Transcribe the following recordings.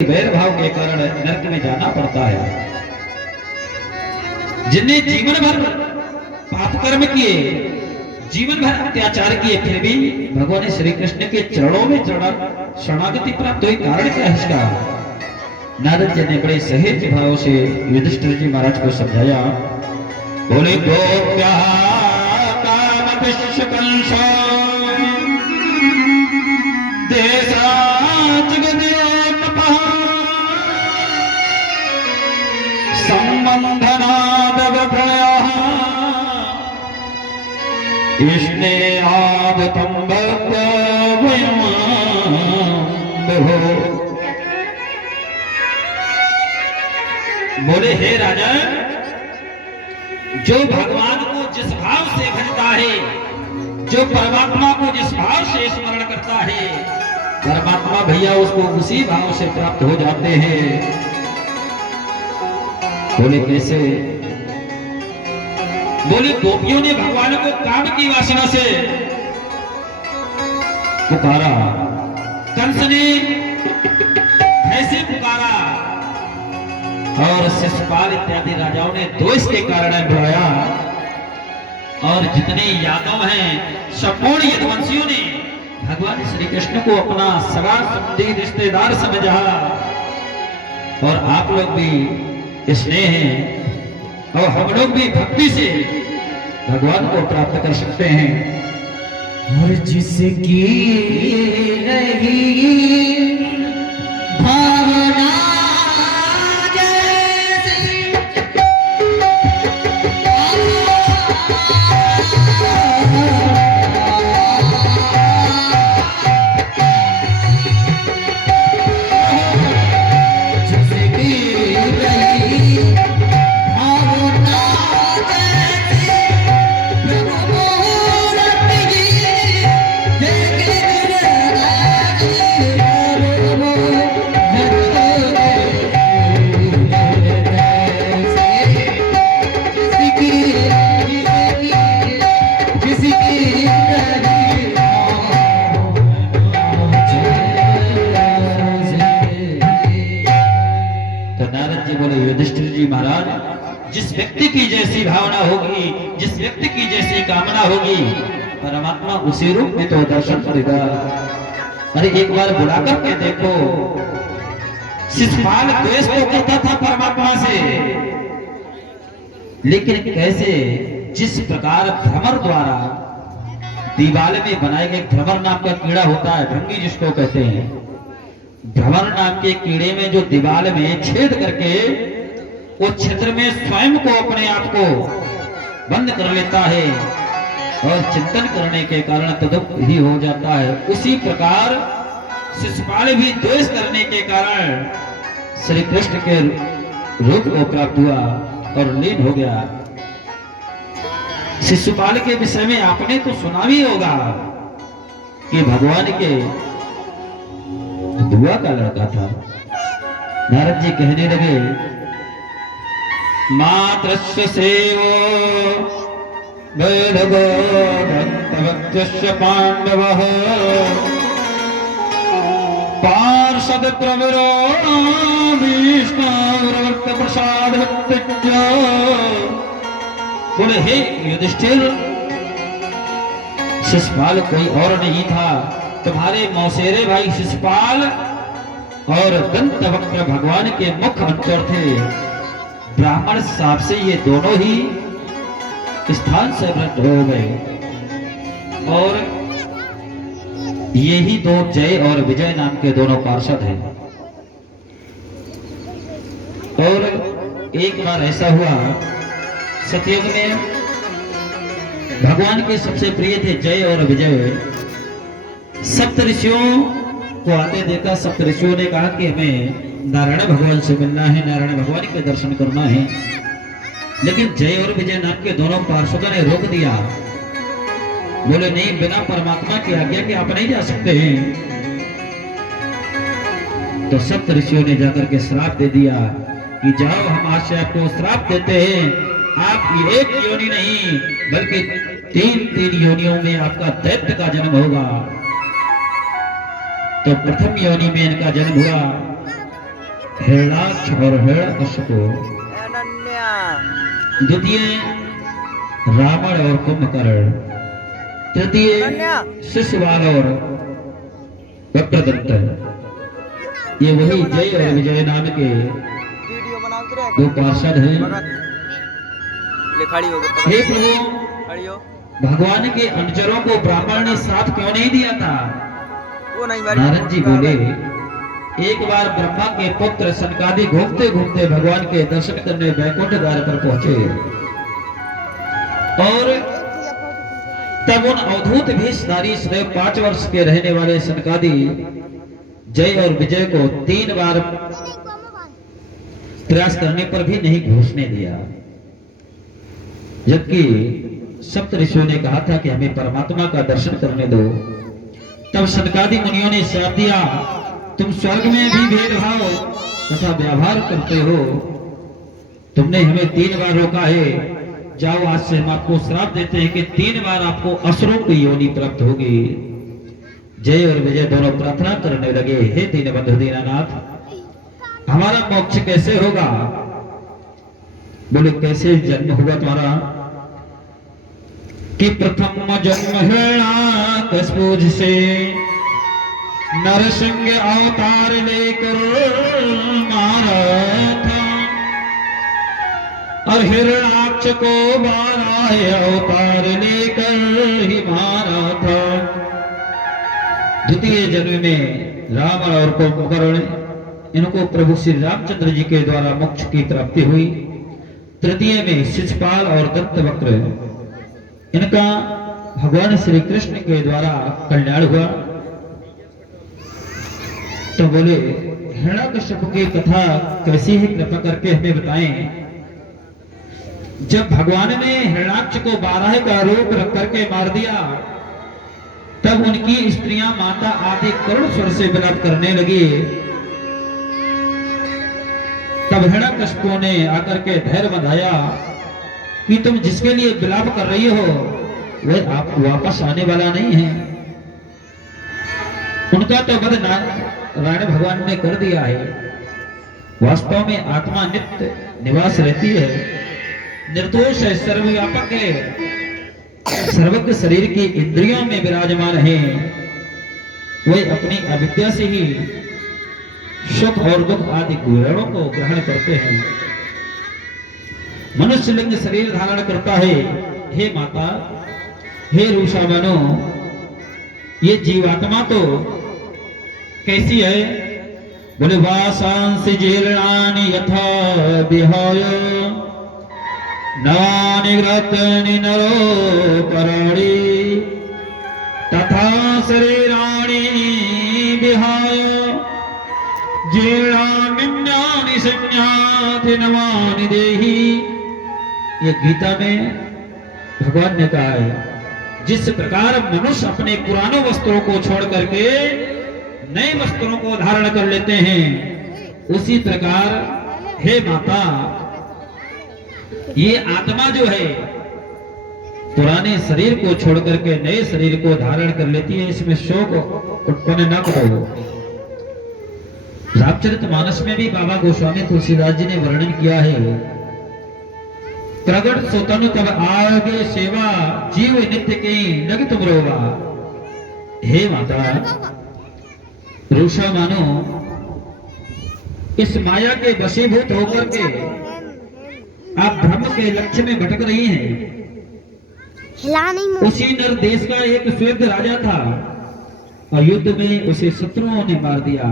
वैर भाव के कारण नरक में जाना पड़ता है। जिनने जीवन भर पाप कर्म किए, जीवन भर अत्याचार किए, फिर भी भगवान श्री कृष्ण के चरणों में शरणागति प्राप्त हुई। कारण क्या है इसका? नारद जी ने बड़े सहज भाव से युधिष्ठिर जी महाराज को समझाया। बोले गोप्या काम विश्वकंश देशाच गदेकपः संबंधनादवभयः स्नेहादतं भक्तवयम्। बोले हे राजा, जो भगवान को जिस भाव से भजता है, जो परमात्मा को जिस भाव से स्मरण करता है, परमात्मा भैया उसको उसी भाव से प्राप्त हो जाते हैं। बोले कैसे? बोले गोपियों ने भगवान को काम की वासना से पुकारा, कंस ने ऐसे पुकारा और शिशुपाल इत्यादि राजाओं ने दोष के कारण बुलाया। और जितने यादव हैं, संपूर्ण यदुवंशियों ने भगवान श्री कृष्ण को अपना सगा संबंधी रिश्तेदार समझा। और आप लोग भी स्नेह हैं और हम लोग भी भक्ति से भगवान को प्राप्त कर सकते हैं। और जिसकी रही भावना महाराज, जिस व्यक्ति की जैसी भावना होगी, जिस व्यक्ति की जैसी कामना होगी, परमात्मा उसी रूप में तो दर्शन करेगा। अरे एक बार बुला करके देखो, शिशुपाल द्वेष तो करता था परमात्मा से, लेकिन कैसे, जिस प्रकार भ्रमर द्वारा दीवाल में बनाए गए, भ्रमर नाम का कीड़ा होता है, भृंगी जिसको कहते हैं, भ्रमर नाम के कीड़े में जो दीवाल में छेद करके वो छिद्र में स्वयं को, अपने आप को बंद कर लेता है और चिंतन करने के कारण तदुप ही हो जाता है, उसी प्रकार शिशुपाल भी द्वेष करने के कारण श्री कृष्ण के रूप को प्राप्त हुआ और लीन हो गया। शिशुपाल के विषय में आपने तो सुना भी होगा कि भगवान के बुआ का लड़का था। नारद जी कहने लगे, मातृस्य सेवो वैधवो दत्तवत्यस्य पांडवः पार्षद प्रवरो विष्णुर्वृत्त प्रसाद भक्त्या। बोले हे युधिष्ठिर, शिशुपाल कोई और नहीं था, तुम्हारे मौसेरे भाई शिशुपाल और दंतवक्र भगवान के मुख्य अंतर थे। ब्राह्मण साप से ये दोनों ही स्थान से भ्रष्ट हो गए और ये ही दो जय और विजय नाम के दोनों पार्षद हैं। और एक बार ऐसा हुआ, सतयुग में भगवान के सबसे प्रिय थे जय और विजय। सप्तऋषियों को आते देखा, सप्तऋषियों ने कहा कि हमें नारायण भगवान से मिलना है, नारायण भगवान के दर्शन करना है। लेकिन जय और विजय नाम के दोनों पार्षदों ने रोक दिया। बोले नहीं, बिना परमात्मा की आज्ञा के आप नहीं जा सकते हैं। तो सप्त ऋषियों ने जाकर के श्राप दे दिया कि जाओ, हम आज से आपको श्राप देते हैं, आप एक योनि नहीं बल्कि तीन योनियों में आपका दैत्य का जन्म होगा। तो प्रथम योनि में इनका जन्म हुआ हिरणाक्ष और हिरण्यकश्यप, द्वितीय रावण और कुंभकर्ण, तृतीय शिशुपाल और वक्रदंत। ये वही जय और विजय नाम के दो पार्षद हैं। हे प्रभु, भगवान के अनुचरों को ब्राह्मण ने साथ क्यों नहीं दिया था? नारद जी बोले, एक बार ब्रह्मा के पुत्र सनकादि घूमते घूमते भगवान के दर्शन करने वैकुंठ द्वार पर पहुंचे और तब उन अवधूत भेषधारी सदैव 5 वर्ष के रहने वाले सनकादि जय और विजय को 3 बार प्रयास करने पर भी नहीं घुसने दिया, जबकि सप्त ऋषियों ने कहा था कि हमें परमात्मा का दर्शन करने दो। तब सनकादि मुनियों ने श्राप दिया, तुम स्वर्ग में भी भेदभाव तथा व्यवहार करते हो, तुमने हमें 3 बार रोका है, जाओ आज से हम आपको श्राप देते हैं कि 3 बार आपको असुरों की योनि प्राप्त होगी। जय और विजय दोनों प्रार्थना करने लगे, हे दीनबंधु दीनानाथ, हमारा मोक्ष कैसे होगा? बोले, कैसे जन्म होगा तुम्हारा? कि प्रथम जन्म हिरण्यकश्यप से नरसिंह अवतार लेकर मारा था, और हिरण्याक्ष को 12 अवतार लेकर ही मारा था। द्वितीय जन्म में रावण और कुंभकर्ण, इनको प्रभु श्री रामचंद्र जी के द्वारा मोक्ष की प्राप्ति हुई। तृतीय में शिशुपाल और दंतवक्र, इनका भगवान श्री कृष्ण के द्वारा कल्याण हुआ। तो बोले, हिरण्यकश्यप की कथा कैसी है, कृपा करके हमें बताएं। जब भगवान ने हिरण्याक्ष को 12 का रूप रख करके मार दिया, तब उनकी स्त्रियां माता आदि करुण स्वर से विलाप करने लगी। तब हिरण्यकश्यप ने आकर के धैर्य बंधाया कि तुम जिसके लिए विलाप कर रही हो वह आप वापस आने वाला नहीं है, उनका तो वध नारायण भगवान ने कर दिया है। वास्तव में आत्मा नित्य निवास रहती है, निर्दोष है, सर्वव्यापक है, सर्वज्ञ शरीर की इंद्रियों में विराजमान है। वह अपनी अविद्या से ही सुख और दुख आदि गुणों को ग्रहण करते हैं। मनुष्य लिंग शरीर धारण करता है। हे माता, हे रूषा बनो, ये जीवात्मा तो कैसी है? बोले, वासांसि जीर्णानि यथा विहाय नवानि ग्रहाणि नरोपराणि तथा शरीराणि विहाय जीर्णान्यानि संयाति नवानि देहि। ये गीता में भगवान ने कहा है, जिस प्रकार मनुष्य अपने पुराने वस्त्रों को छोड़ करके नए वस्त्रों को धारण कर लेते हैं, उसी प्रकार हे माता, ये आत्मा जो है पुराने शरीर को छोड़ करके नए शरीर को धारण कर लेती है, इसमें शोक उत्पन्न न करो। रामचरितमानस में भी बाबा गोस्वामी तुलसीदास जी ने वर्णन किया है, प्रगट सोतनु तब आगे सेवा जीव नित्य की लग तुम रोवा। हे माता रूषा मानो, इस माया के वशीभूत होकर के आप धर्म के लक्ष्य में भटक रही हैं। उसी नर देश का एक श्वेत राजा था और युद्ध में उसे शत्रुओं ने मार दिया।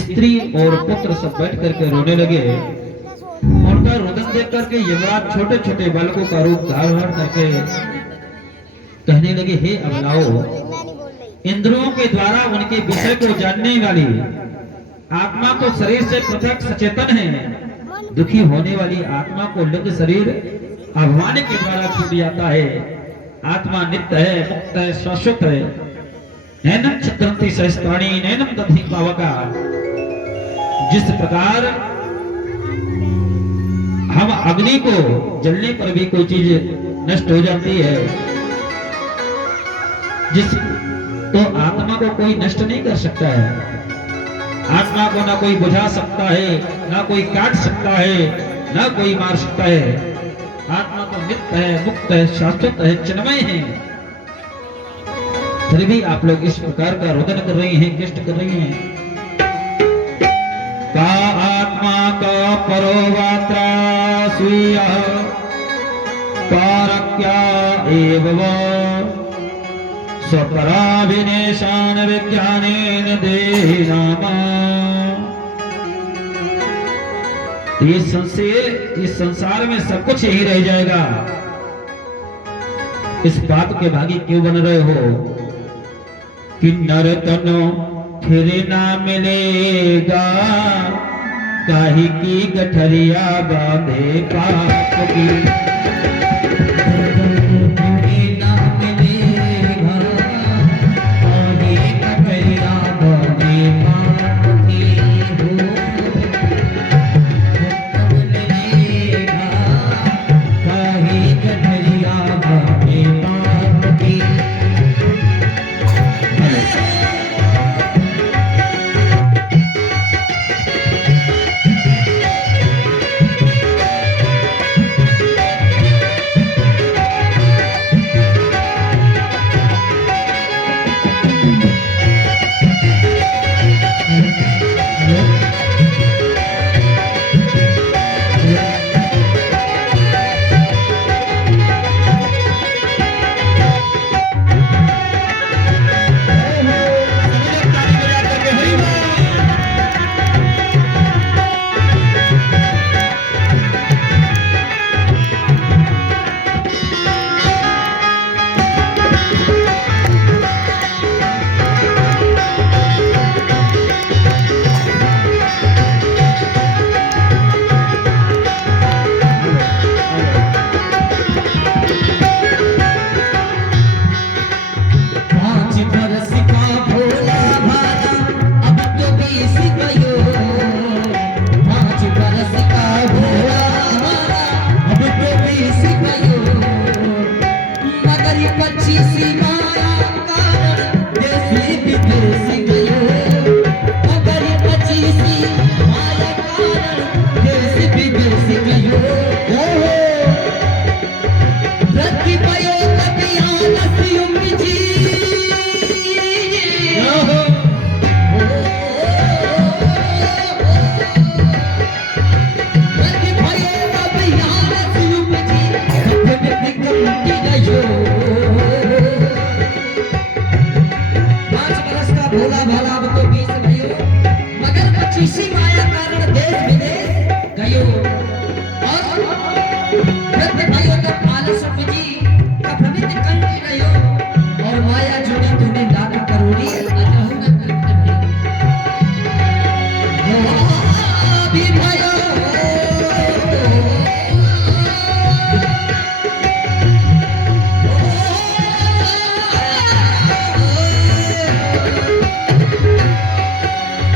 स्त्री और पुत्र सब बैठ करके रोने लगे। उनका रुदन देख करके यमराज छोटे छोटे बालकों का रूप धारण करके कहने लगे, हे अबलाओ, इंद्रियों के द्वारा उनके विषय को जानने वाली आत्मा तो शरीर से पृथक सचेतन है। दुखी होने वाली आत्मा को लिंग शरीर अभिमान के द्वारा छूट जाता है। आत्मा नित्य है, मुक्त है, शाश्वत है। नैनम छत्रंती सहस्त्राणी नैनम दधि पावका। जिस प्रकार हम अग्नि को जलने पर भी कोई चीज नष्ट हो जाती है, जिस तो आत्मा को कोई नष्ट नहीं कर सकता है। आत्मा को ना कोई बुझा सकता है, ना कोई काट सकता है, ना कोई मार सकता है। आत्मा तो नित्य है, मुक्त है, शाश्वत है, चिन्मय है। फिर भी आप लोग इस प्रकार का रोदन कर रही हैं, कष्ट कर रही हैं। का आत्मा का परोवात्रा स्वीय पारक्या एवं स्वपराभिनेशान विज्ञानेन देहि नामा। इस संसार में सब कुछ यही रह जाएगा। इस पाप के भागी क्यों बन रहे हो कि नर तनो फिर ना मिलेगा, काहे की गठरिया बांधे पाप की।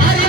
अरे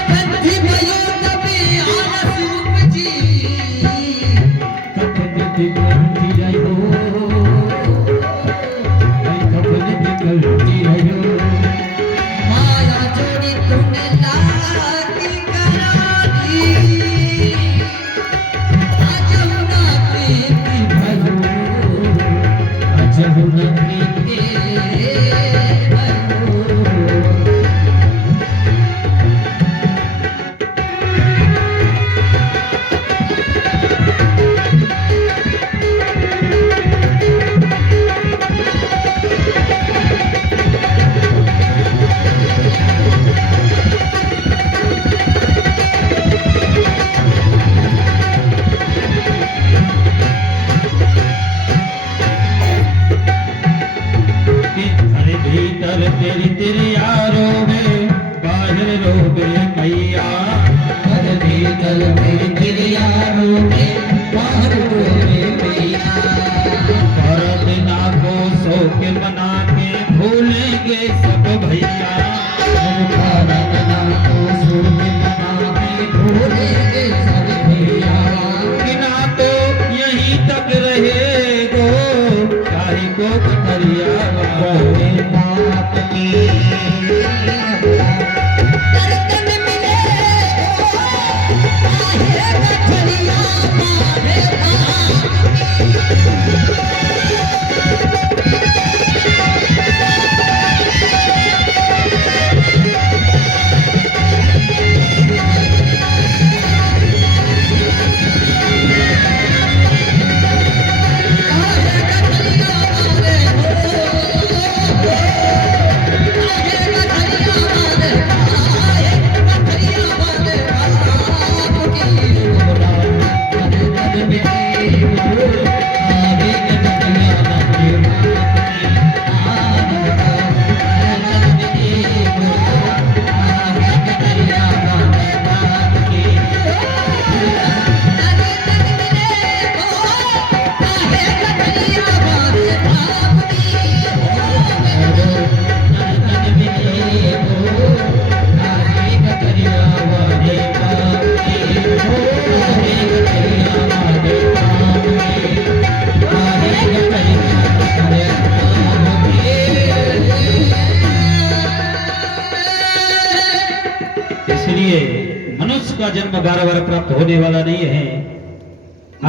मनुष्य का जन्म बार बार प्राप्त होने वाला नहीं है।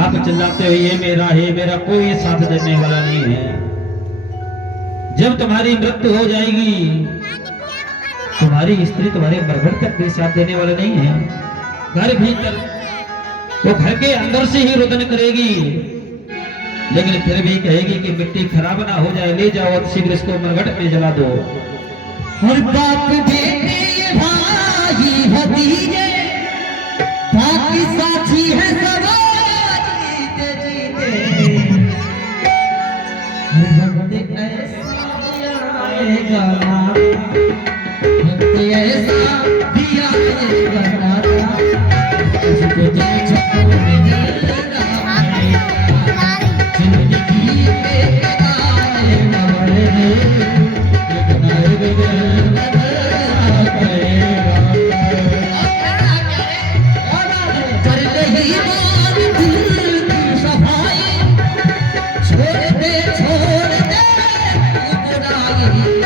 आप चिल्लाते हो ये मेरा, कोई साथ देने वाला नहीं है। जब तुम्हारी मृत्यु हो जाएगी, तुम्हारी स्त्री तुम्हारे मरघट तक भी साथ देने वाला नहीं है। घर भीतर वो घर के अंदर से ही रुदन करेगी, लेकिन फिर भी कहेगी कि मिट्टी खराब ना हो जाए, ले जाओ और शीघ्र इसको मरघट में जला दो। और बाप बेटे भाई भतीजे बाकी साथी है सब जीते जीते, वक्त ऐसा आएगा, वक्त ऐसा भी आएगा, उसको तुम छोड़ देना जिंदगी में आएगा छोड़ दे